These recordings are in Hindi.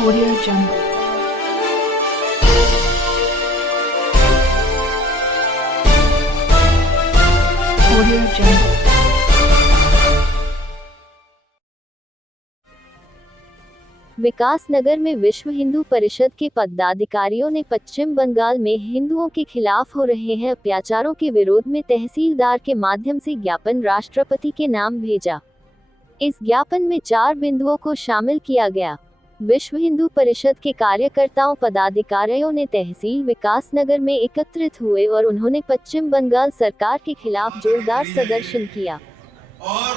Audio Jungle. Audio Jungle. Vikasnagar में विश्व हिंदू परिषद के पदाधिकारियों ने पश्चिम बंगाल में हिंदुओं के खिलाफ हो रहे हैं अत्याचारों के विरोध में तहसीलदार के माध्यम से ज्ञापन राष्ट्रपति के नाम भेजा। इस ज्ञापन में 4 बिंदुओं को शामिल किया गया। विश्व हिंदू परिषद के कार्यकर्ताओं पदाधिकारियों ने तहसील विकासनगर में एकत्रित हुए और उन्होंने पश्चिम बंगाल सरकार के खिलाफ जोरदार प्रदर्शन किया। और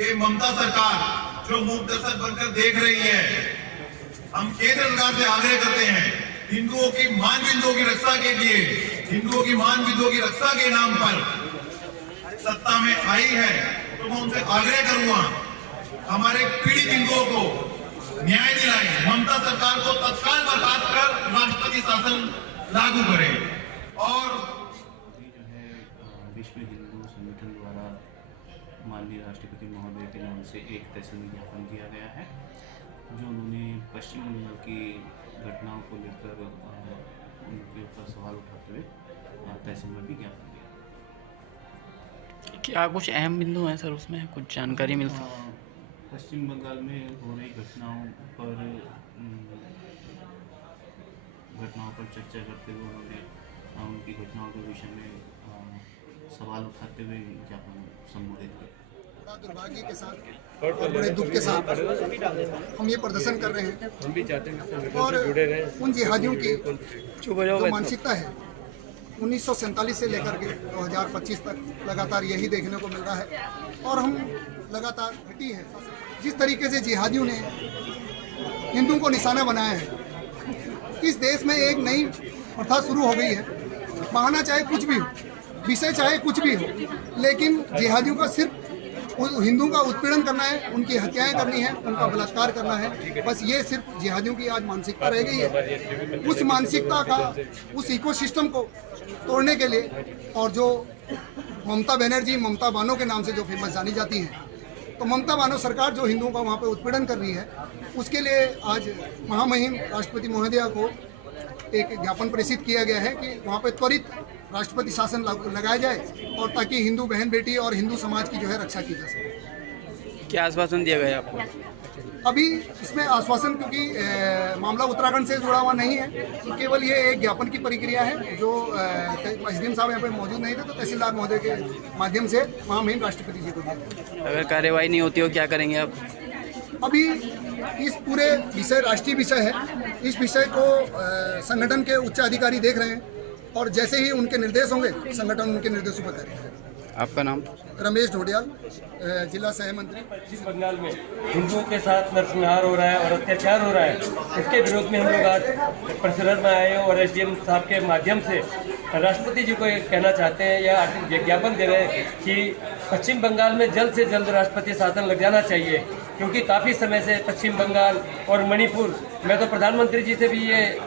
ये ममता सरकार जो मूक दर्शक बनकर देख रही है, हम केंद्र सरकार से आग्रह करते हैं, हिंदुओं की मान बिंदुओं की रक्षा के लिए, हिंदुओं की मान बिंदुओं की रक्षा के नाम पर सत्ता में आई है, तो मैं उनसे आग्रह करूंगा हमारे पीड़ित हिंदुओं को न्याय दिलाएं, ममता सरकार को तत्काल बर्खास्त कर राष्ट्रपति शासन लागू करें। और विश्व हिंदू संगठन द्वारा माननीय राष्ट्रपति महोदय के नाम से एक तहसील में ज्ञापन दिया गया है, जो उन्होंने पश्चिम बंगाल की घटनाओं को लेकर उनके ऊपर सवाल उठाते हुए तहसील में भी ज्ञापन दिया। क्या कुछ अहम बिंदु हैं सर, उसमें कुछ जानकारी मिल सकती है? पश्चिम बंगाल में हो रही घटनाओं पर चर्चा करते हुए उन्होंने उनकी घटनाओं के विषय में सवाल उठाते हुए ज्ञापन संबोधित किया। दुर्भाग्य के साथ और बड़े दुख के साथ हम ये प्रदर्शन कर रहे हैं और उन जिहादियों की जो मानसिकता है 1947 से लेकर के 2025 तक लगातार यही देखने को मिल रहा है और हम लगातार घटी है। जिस तरीके से जिहादियों ने हिंदुओं को निशाना बनाया है, इस देश में एक नई प्रथा शुरू हो गई है। बहाना चाहे कुछ भी हो, विषय चाहे कुछ भी हो, लेकिन जिहादियों का सिर्फ हिंदुओं का उत्पीड़न करना है, उनकी हत्याएं करनी है, उनका बलात्कार करना है। बस ये सिर्फ जिहादियों की आज मानसिकता रह गई है। उस मानसिकता का, उस इकोसिस्टम को तोड़ने के लिए, और जो ममता बनर्जी ममता बानो के नाम से जो फेमस जानी जाती हैं, तो ममता बानो सरकार जो हिंदुओं का वहाँ पे उत्पीड़न कर रही है, उसके लिए आज महामहिम राष्ट्रपति महोदया को एक ज्ञापन प्रेषित किया गया है कि वहाँ पे त्वरित राष्ट्रपति शासन लगाया जाए और ताकि हिंदू बहन बेटी और हिंदू समाज की जो है रक्षा की जा सके। क्या आश्वासन दिया गया आपको? अभी इसमें आश्वासन, क्योंकि मामला उत्तराखंड से जुड़ा हुआ नहीं है, तो केवल ये एक ज्ञापन की प्रक्रिया है। जो एसडीएम साहब यहाँ पे मौजूद नहीं थे, तो तहसीलदार महोदय के माध्यम से महामहिम राष्ट्रपति जी को दिया। अगर कार्यवाही नहीं होती हो क्या करेंगे आप? अभी इस पूरे विषय राष्ट्रीय विषय है, इस विषय को संगठन के उच्च अधिकारी देख रहे हैं और जैसे ही उनके निर्देश होंगे संगठन उनके निर्देशों पर करेगा। आपका नाम? रमेश ढोडियाल, जिला सह मंत्री। पश्चिम बंगाल में हिंदुओं के साथ नरसंहार हो रहा है और अत्याचार हो रहा है, इसके विरोध में हम लोग आज परिसर में आए और एसडीएम साहब के माध्यम से राष्ट्रपति जी को कहना चाहते हैं या ज्ञापन दे रहे हैं कि पश्चिम बंगाल में जल्द से जल्द राष्ट्रपति शासन लग जाना चाहिए, क्योंकि काफ़ी समय से पश्चिम बंगाल और मणिपुर, मैं तो प्रधानमंत्री जी से भी ये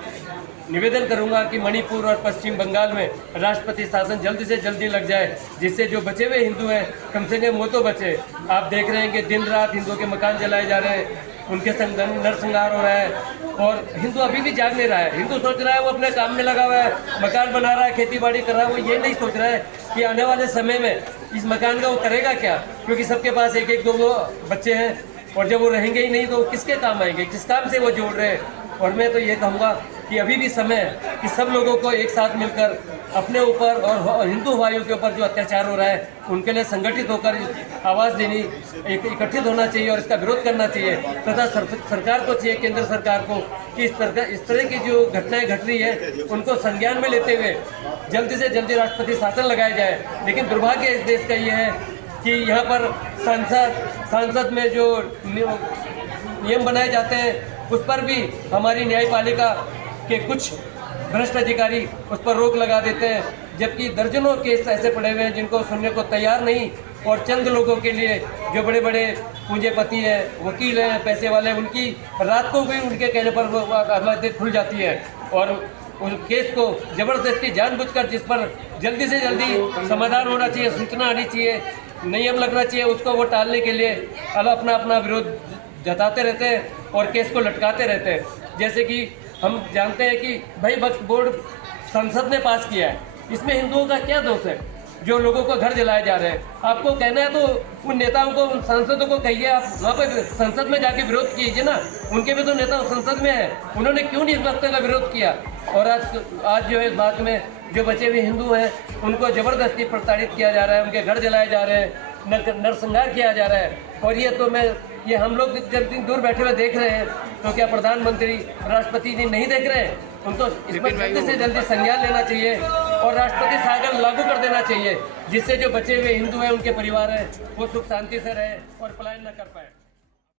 निवेदन करूंगा कि मणिपुर और पश्चिम बंगाल में राष्ट्रपति शासन जल्दी से जल्दी लग जाए, जिससे जो बचे हुए हिंदू हैं कम से कम वो तो बचे। आप देख रहे हैं कि दिन रात हिंदुओं के मकान जलाए जा रहे हैं, उनके संग नरसंहार हो रहा है और हिंदू अभी भी जाग नहीं रहा है। हिंदू सोच रहा है वो अपने काम में लगा हुआ है, मकान बना रहा है, खेती बाड़ी कर रहा है। वो ये नहीं सोच रहा है कि आने वाले समय में इस मकान का वो करेगा क्या, क्योंकि सबके पास एक एक दो बच्चे हैं और जब वो रहेंगे ही नहीं तो किसके काम आएंगे, किस काम से वो जोड़ रहे हैं। और मैं तो ये कहूँगा कि अभी भी समय है कि सब लोगों को एक साथ मिलकर अपने ऊपर और हिंदू भाइयों के ऊपर जो अत्याचार हो रहा है उनके लिए संगठित होकर आवाज़ देनी, एकत्रित होना चाहिए और इसका विरोध करना चाहिए। तथा सरकार को चाहिए, केंद्र सरकार को, कि इस तरह की जो घटनाएं घट रही है उनको संज्ञान में लेते हुए जल्दी से जल्दी राष्ट्रपति शासन लगाया जाए। लेकिन दुर्भाग्य इस देश का ये है कि यहाँ पर सांसद में जो नियम बनाए जाते हैं उस पर भी हमारी न्यायपालिका के कुछ भ्रष्ट अधिकारी उस पर रोक लगा देते हैं, जबकि दर्जनों केस ऐसे पड़े हुए हैं जिनको सुनने को तैयार नहीं। और चंद लोगों के लिए जो बड़े बड़े पूंजीपति हैं, वकील हैं, पैसे वाले, उनकी रात को भी उनके कहने पर वो अदालतें खुल जाती है और उस केस को जबरदस्ती जानबूझकर, जिस पर जल्दी से जल्दी समाधान होना चाहिए, सूचना आनी चाहिए, नियम लगना चाहिए, उसको वो टालने के लिए अपना विरोध जताते रहते हैं। और केस को लटकाते रहते हैं। जैसे कि हम जानते हैं कि भाई वक्फ बोर्ड संसद ने पास किया है, इसमें हिंदुओं का क्या दोष है जो लोगों को घर जलाए जा रहे हैं? आपको कहना है तो उन नेताओं को, उन सांसदों को कहिए, आप वहाँ पर संसद में जाके विरोध कीजिए ना, उनके भी तो नेता संसद में है, उन्होंने क्यों नहीं इस वक्त का विरोध किया? और आज जो है इस बात में जो बचे हुए हिंदू हैं उनको ज़बरदस्ती प्रताड़ित किया जा रहा है, उनके घर जलाए जा रहे हैं, नरसंहार किया जा रहा है। और ये हम लोग जब दिन दूर बैठे हुए देख रहे हैं, तो क्या प्रधानमंत्री, राष्ट्रपति जी नहीं देख रहे हैं? उनको इस पर जल्दी से जल्दी संज्ञान लेना चाहिए और राष्ट्रपति शासन लागू कर देना चाहिए, जिससे जो बचे हुए हिंदू हैं, उनके परिवार हैं, वो सुख शांति से रहे और पलायन न कर पाए।